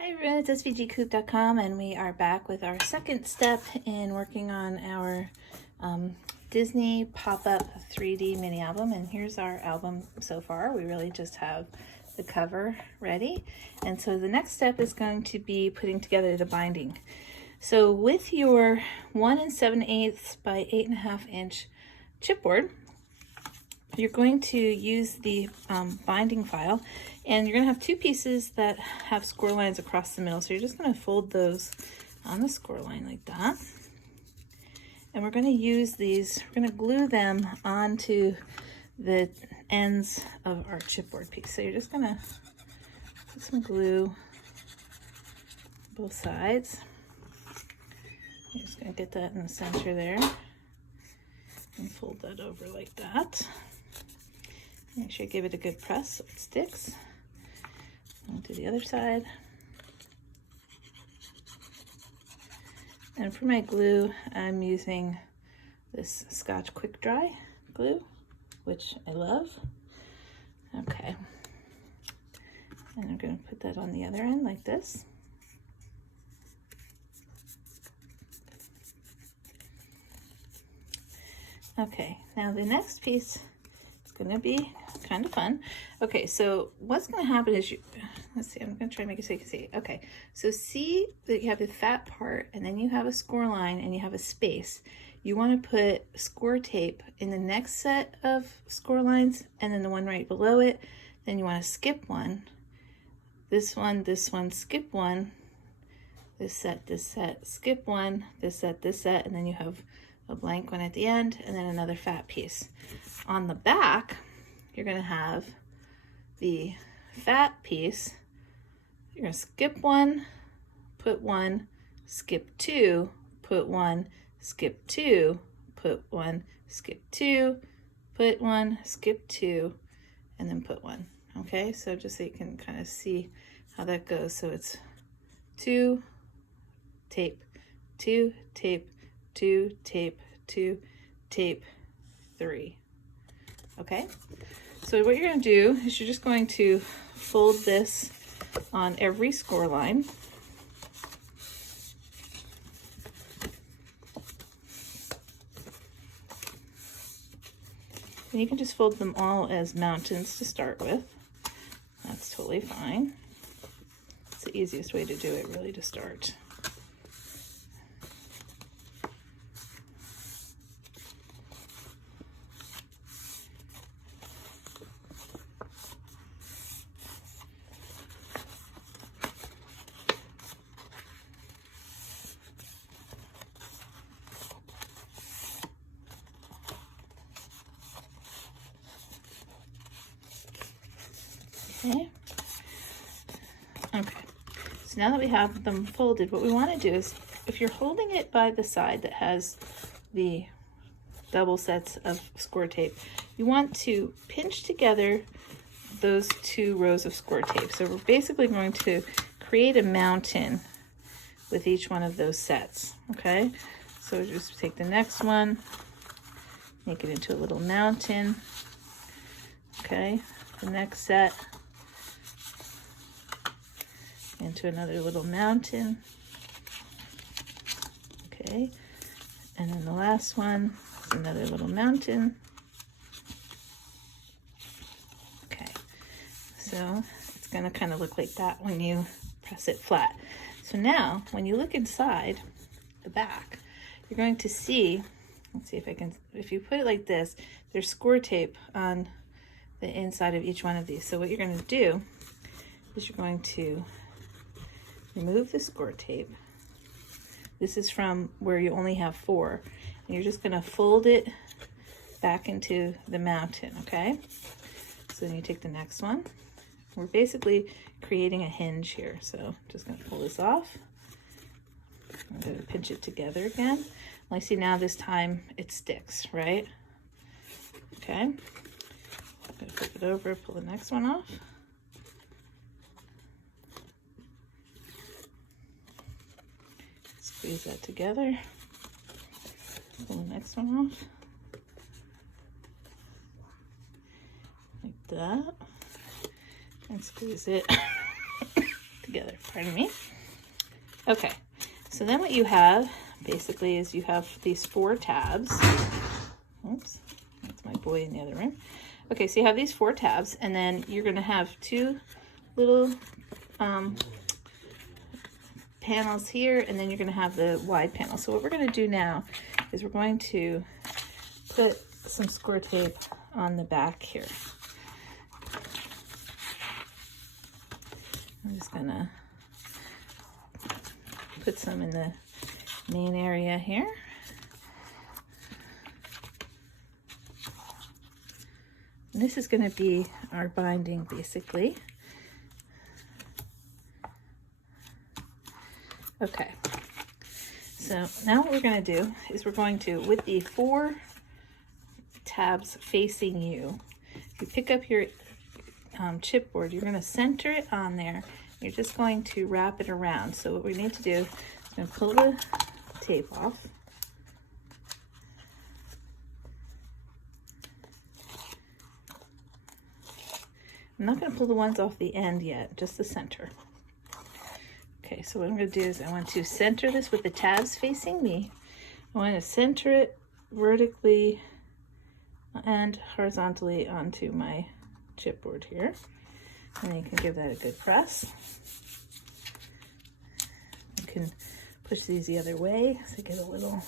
Hi everyone, it's svgcoop.com and we are back with our second step in working on our Disney pop-up 3D mini album. And here's our album so far. We really just have the cover ready. And so the next step is going to be putting together the binding. So with your 1 7/8 by 8.5 inch chipboard, you're going to use the binding file, and you're going to have two pieces that have score lines across the middle. So you're just going to fold those on the score line like that. And we're going to use these, we're going to glue them onto the ends of our chipboard piece. So you're just going to put some glue both sides. You're just going to get that in the center there and fold that over like that. Make sure you give it a good press so it sticks. I'll do the other side. And for my glue, I'm using this Scotch Quick Dry glue, which I love. Okay. And I'm going to put that on the other end like this. Okay, now the next piece is going to be kind of fun. Okay, so what's going to happen is let's see, I'm going to try to make it so you can see. Okay, so see that you have the fat part, and then you have a score line, and you have a space. You want to put score tape in the next set of score lines, and then the one right below it. Then you want to skip one, this one, skip one, this set, skip one, this set, and then you have a blank one at the end, and then another fat piece. On the back, you're going to have the fat piece. You're going to skip one, put one, skip two, put one, skip two, put one, skip two, put one, skip two, and then put one. Okay, so just so you can kind of see how that goes. So it's two, tape, two, tape, two, tape, two, tape, three. Okay, so what you're going to do is you're just going to fold this on every score line. And you can just fold them all as mountains to start with. That's totally fine. It's the easiest way to do it, really, to start. Okay, so now that we have them folded, what we want to do is, if you're holding it by the side that has the double sets of score tape, you want to pinch together those two rows of score tape. So we're basically going to create a mountain with each one of those sets. Okay, so just take the next one, make it into a little mountain. Okay, the next set into another little mountain. Okay, and then the last one is another little mountain. Okay, so it's going to kind of look like that when you press it flat. So now when you look inside the back, you're going to see, let's see if I can, if you put it like this, there's score tape on the inside of each one of these. So what you're going to do is you're going to remove the score tape. This is from where you only have 4. And you're just going to fold it back into the mountain, okay? So then you take the next one. We're basically creating a hinge here. So just going to pull this off. I'm going to pinch it together again. Well, I see now this time it sticks, right? Okay. I'm going to flip it over, pull the next one off. Squeeze that together, pull the next one off, like that, and squeeze it together, pardon me. Okay, so then what you have basically is you have these 4 tabs. Oops, that's my boy in the other room. Okay, so you have these 4 tabs, and then you're going to have 2 little panels here, and then you're going to have the wide panel. So what we're going to do now is we're going to put some score tape on the back here. I'm just going to put some in the main area here. And this is going to be our binding basically. Okay, so now what we're going to do is we're going to, with the 4 tabs facing you, you pick up your chipboard, you're going to center it on there. You're just going to wrap it around. So what we need to do is I'm going to pull the tape off. I'm not going to pull the ones off the end yet, just the center. Okay, so what I'm going to do is I want to center this with the tabs facing me. I want to center it vertically and horizontally onto my chipboard here. And then you can give that a good press. You can push these the other way so get a little,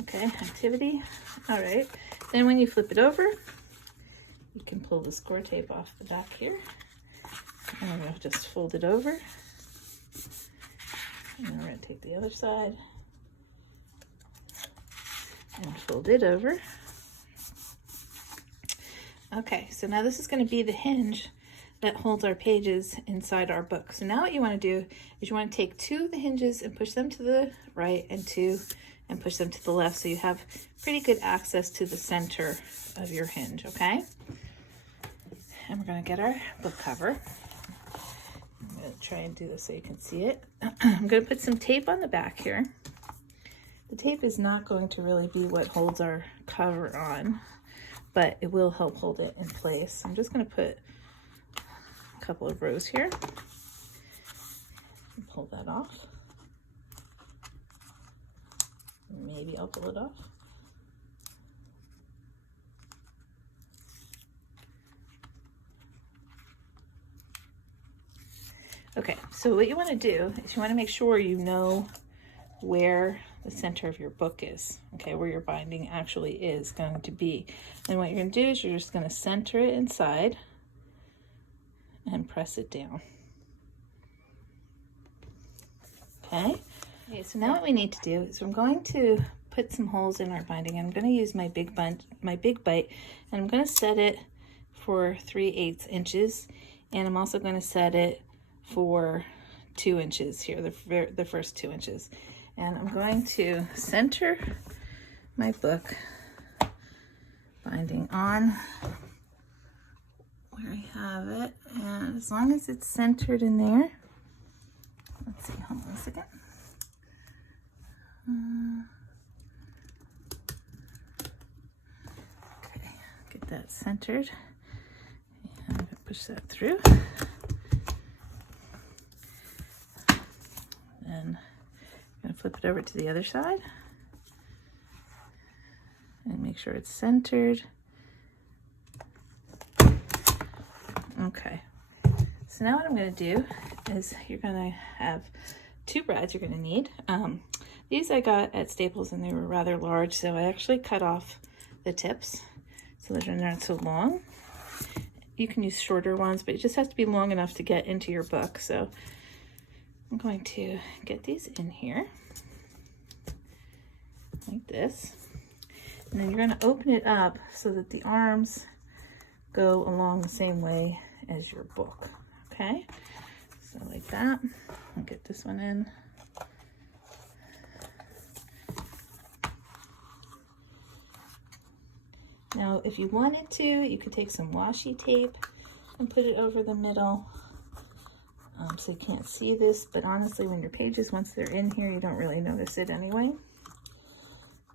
okay, activity. All right, then when you flip it over, you can pull the score tape off the back here. And I'm going to just fold it over. And then we're going to take the other side and fold it over. Okay, so now this is going to be the hinge that holds our pages inside our book. So now what you want to do is you want to take 2 of the hinges and push them to the right, and 2 and push them to the left, so you have pretty good access to the center of your hinge, okay? And we're going to get our book cover. I'm going to try and do this so you can see it. I'm going to put some tape on the back here. The tape is not going to really be what holds our cover on, but it will help hold it in place. I'm just going to put a couple of rows here and pull that off. Maybe I'll pull it off. Okay, so what you want to do is you want to make sure you know where the center of your book is, okay, where your binding actually is going to be. And what you're going to do is you're just going to center it inside and press it down. Okay, so now what we need to do is I'm going to put some holes in our binding. I'm going to use my big bite, and I'm going to set it for 3/8 inches, and I'm also going to set it for 2 inches here, the first 2 inches. And I'm going to center my book binding on where I have it, and as long as it's centered in there, let's see, hold on a second. Okay, get that centered, and I'm going to push that through. Then I'm going to flip it over to the other side and make sure it's centered. Okay, so now what I'm going to do is you're going to have 2 brads you're going to need. These I got at Staples and they were rather large, so I actually cut off the tips so that they're not so long. You can use shorter ones, but it just has to be long enough to get into your book. So I'm going to get these in here like this, and then you're going to open it up so that the arms go along the same way as your book. Okay, so like that. I'll get this one in. Now if you wanted to, you could take some washi tape and put it over the middle. So you can't see this, but honestly, when your pages, once they're in here, you don't really notice it anyway.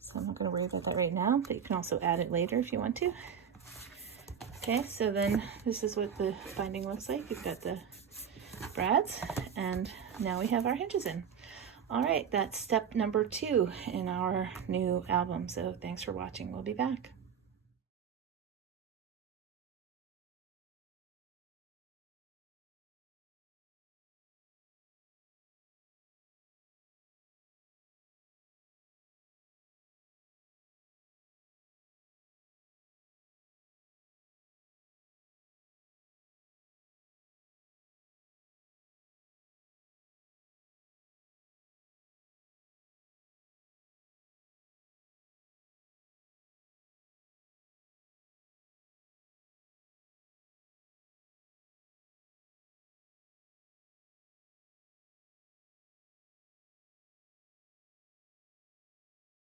So I'm not going to worry about that right now, but you can also add it later if you want to. Okay, so then this is what the binding looks like. You've got the brads, and now we have our hinges in. All right, that's step number 2 in our new album. So thanks for watching. We'll be back.